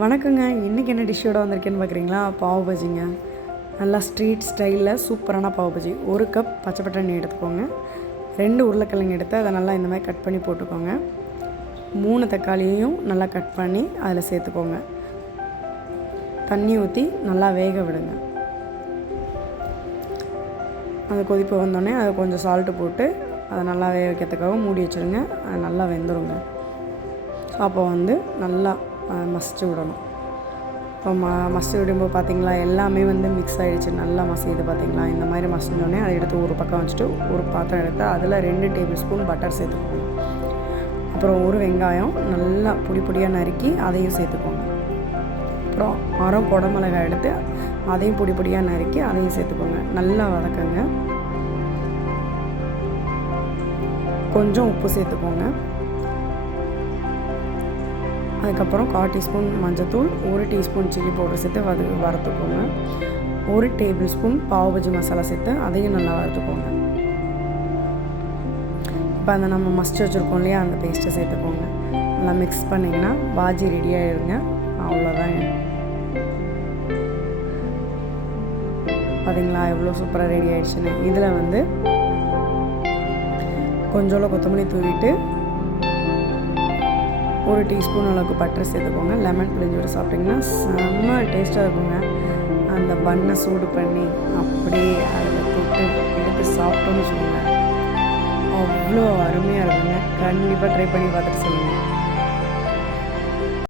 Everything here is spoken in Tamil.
வணக்கங்க. இன்றைக்கி என்ன டிஷ்ஷோட வந்திருக்கேன்னு பார்க்குறீங்களா? பாவ் பஜிங்க. நல்லா ஸ்ட்ரீட் ஸ்டைலில் சூப்பரான பாவ் பஜி. 1 கப் பச்சை பட்டாணி எடுத்துக்கோங்க. 2 உருளைக்கிழங்கு எடுத்து அதை நல்லா இந்த மாதிரி கட் பண்ணி போட்டுக்கோங்க. 3 தக்காளியையும் நல்லா கட் பண்ணி அதில் சேர்த்துக்கோங்க. தண்ணி ஊற்றி நல்லா வேக விடுங்க. அது கொதிப்பு வந்தோடனே அதை கொஞ்சம் சால்ட்டு போட்டு அதை நல்லா வேக வைக்கிறதுக்காக மூடி வச்சுருங்க. அது நல்லா வெந்துடுங்க. அப்போ நல்லா மசிச்சு விடணும். இப்போ மசிச்சு விடும்போது பார்த்திங்களா, எல்லாமே மிக்ஸ் ஆகிடுச்சு. நல்லா மசியுது பார்த்திங்களா. இந்த மாதிரி மசிஞ்சோடனே அதை எடுத்து ஒரு பக்கம் வச்சுட்டு ஒரு பாத்திரம் எடுத்து அதில் 2 டேபிள் ஸ்பூன் பட்டர் சேர்த்துக்கோங்க. அப்புறம் ஒரு வெங்காயம் நல்லா பொடியாக நறுக்கி அதையும் சேர்த்துக்கோங்க. அப்புறம் 6 குடமிளகாய் எடுத்து அதையும் பொடியாக நறுக்கி அதையும் சேர்த்துக்கோங்க. நல்லா வதக்குங்க. கொஞ்சம் உப்பு சேர்த்துக்கோங்க. அதுக்கப்புறம் 1/4 டீஸ்பூன் மஞ்சத்தூள், 1 டீஸ்பூன் சில்லி பவுடர் சேர்த்து வறுத்துக்கோங்க. 1 டேபிள் ஸ்பூன் பாவ் பஜி மசாலா சேர்த்து அதையும் நல்லா வறுத்துக்கோங்க. இப்போ அந்த நம்ம மசிச்சு வச்சுருக்கோம் இல்லையா, அந்த பேஸ்ட்டை சேர்த்துக்கோங்க. நல்லா மிக்ஸ் பண்ணிங்கன்னா பாஜி ரெடி ஆகிடுங்க. அவ்வளோதாங்க. பார்த்தீங்களா எவ்வளோ சூப்பராக ரெடி ஆகிடுச்சுன்னு. இதில் கொஞ்சோட கொத்தமல்லி தூவிட்டு 1 டீஸ்பூன் அளவுக்கு பட்டர் சேர்த்துக்கோங்க. லெமன் பிழிஞ்சு விட சாப்பிட்டிங்கன்னா செம்ம டேஸ்ட்டாக இருக்குங்க. அந்த பண்ணை சூடு பண்ணி அப்படியே அதில் தொட்டு எடுத்து சாப்பிட்டோன்னு வச்சுக்கோங்க, அவ்வளோ அருமையாக இருக்குங்க. கண்டிப்பாக ட்ரை பண்ணி பார்த்துட்டு சொல்லுங்கள்.